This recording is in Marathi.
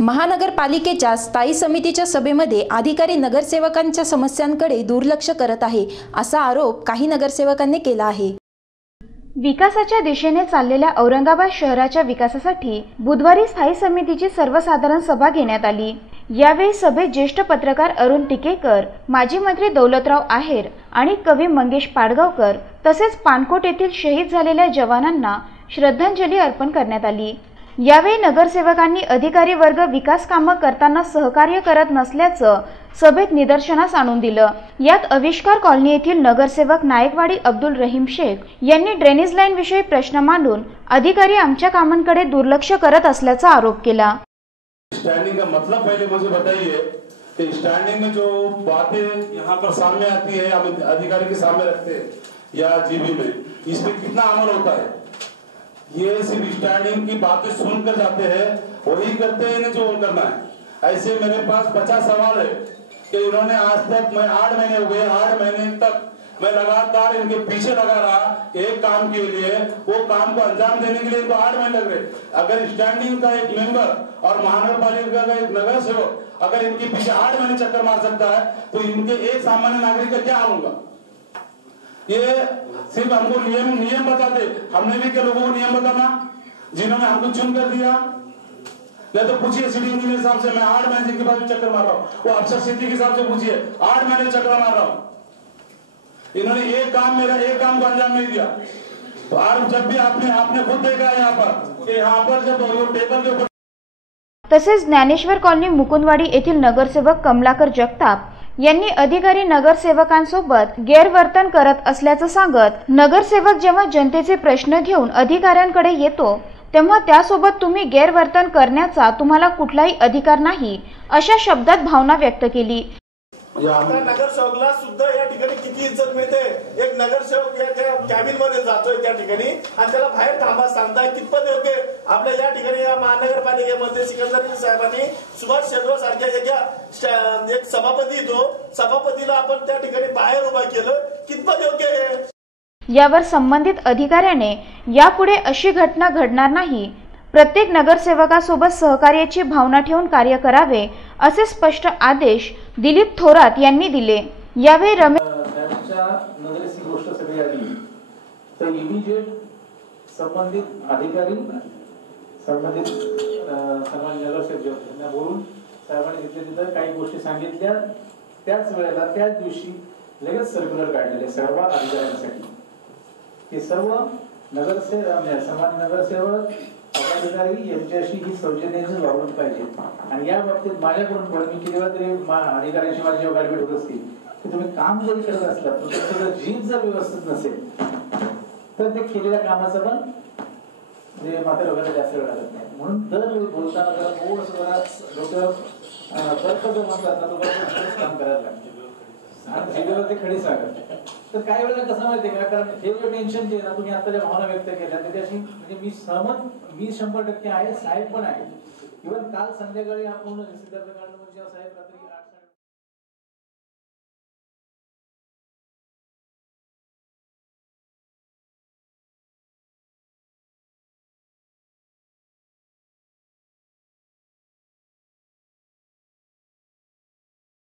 महानगरपालिकेच्या स्थायी समितीच्या सभेमध्ये अधिकारी नगरसेवकांच्या समस्यांकडे दुर्लक्ष करत आहे असा आरोप काही नगरसेवकांनी केला आहे। विकासाच्या दिशेने चाललेल्या औरंगाबाद शहराच्या विकासासाठी बुधवारी स्थायी समितीची सर्वसाधारण सभा घेण्यात आली। यावेळी सभेत ज्येष्ठ पत्रकार अरुण टिकेकर, माजी मंत्री दौलतराव आहेर आणि कवी मंगेश पाडगावकर तसेच पानकोट येथील शहीद झालेल्या जवानांना श्रद्धांजली अर्पण करण्यात आली। यावेळी नगरसेवकांनी अधिकारी वर्ग विकास कामे करताना सहकार्य करत नसल्याचं सभेत निदर्शनास आणून दिलं। यात आविष्कार कॉलनी येथील नगरसेवक नायकवाडी अब्दुल रहीम शेख यांनी ड्रेनेज लाईन विषयी प्रश्न मांडून अधिकारी आमच्या कामांकडे दुर्लक्ष करत असल्याचा आरोप केला। स्टैंडिंग का मतलब पहले मुझे बताइए कि स्टैंडिंग में जो बातें यहाँ पर सामने आती है, हम अधिकारी के सामने रखते हैं या जीबी में, इस पे कितना अमल होता है? ये सिर्फ स्टैंडिंग की बातें सुनकर जाते हैं, वही करते हैं जो करना है। ऐसे मेरे पास 50 सवाल है कि इन्होंने आज तक, मैं 8 महीने हो गए, 8 महीने तक मैं लगातार इनके पीछे लगा रहा एक काम के लिए, वो काम को अंजाम देने के लिए इनको 8 महीने लग रहे। अगर स्टैंडिंग का एक मेंबर और महानगरपालिका का एक नगर सेवक अगर इनके पीछे 8 महीने चक्कर मार सकता है, तो इनके एक सामान्य नागरिक का क्या होगा? ये सिर्फ हमको नियम बताते, हमने भी क्या लोगों को नियम बताना जिन्होंने हमको चुन कर दिया? या तो पूछिए सिटी इंजीनियर साहब से, मैं 8 महीने के बाद चक्कर मार रहा हूँ, वो अफसर सिटी के साहब से पूछिए, 8 महीने चक्कर मार रहा हूँ। इन्होंने एक काम को अंजाम नहीं दिया। तो आज जब भी आपने खुद देखा यहाँ पर कि यहाँ पर जब टेबल के ऊपर तसेच ज्ञानेश्वर कॉलनी मुकुंदवाडी येथील नगरसेवक कमलाकर जगताप यांनी अधिकारी नगरसेवकांसोबत गैरवर्तन करत असल्याचं सांगत, नगरसेवक जेव्हा जनतेचे प्रश्न घेऊन अधिकाऱ्यांकडे येतो तेव्हा त्यासोबत तुम्ही गैरवर्तन करण्याचा तुम्हाला कुठलाही अधिकार नाही अशा शब्दात भावना व्यक्त केली। आता नगरसेवकला सुद्धा या ठिकाणी किती इज्जत मिळते? एक नगरसेवक या कॅबिन मध्ये जातोय त्या ठिकाणी आणि त्याला बाहेर थांबा सांगताय, कितपत योग्य? आपल्या या ठिकाणी या महानगरपालिकेमध्ये सिकंदर साहेबांनी सुभाष शेजवळ सारख्या एक सभापती, तो सभापतीला आपण त्या ठिकाणी बाहेर उभा केलं, कितपत योग्य आहे? यावर संबंधित अधिकाऱ्याने यापुढे अशी घटना घडणार नाही, प्रत्येक नगरसेवकासोबत सहकार्याची भावना ठेवून कार्य करावे असे स्पष्ट आदेश दिलीप थोरात यांनी दिले। यावेळी नगराची गोष्ट सगळी आली तर इमिजिएट संबंधित अधिकारी, संबंधित समाज नगरसेवक यांना बोलून साहेबांनी तिथे काही गोष्टी सांगितल्या। त्याच वेळेला त्याच दिवशी लगेच सर्क्युलर काढलेले सर्व अधिकाऱ्यांसाठी हे सर्व नगरसेवक, समाज नगरसेवक, अधिकारी यांच्याशी ही सौजन्याची वागणूक पाहिजे। आणि या बाबतीत माझ्याकडून पण मी किती वेळा तरी अधिकाऱ्यांशी माझी जेव्हा गाठभेट होत असतील की तुम्ही काम जरी करत असला तर तुमचं जीव जर व्यवस्थित नसेल तर ते केलेल्या कामाचं पण म्हणजे मात्र वगैरे जास्त वेळ लागत नाही। म्हणून दरवेळी बोलताना जरा थोडंसं जरा लोक तर्क जो म्हणतात ना तो काम करायला लागतं आणि जीवावर ते खडी सांगत। तर काही वेळेला कसं माहितीये का, कारण हे जे टेन्शन जे ना तुम्ही आता ज्या भावना व्यक्त केल्या त्याच्याशी म्हणजे मी सहमत, मी 100% आहे, साहेब पण आहे। इव्हन काल संध्याकाळी आपण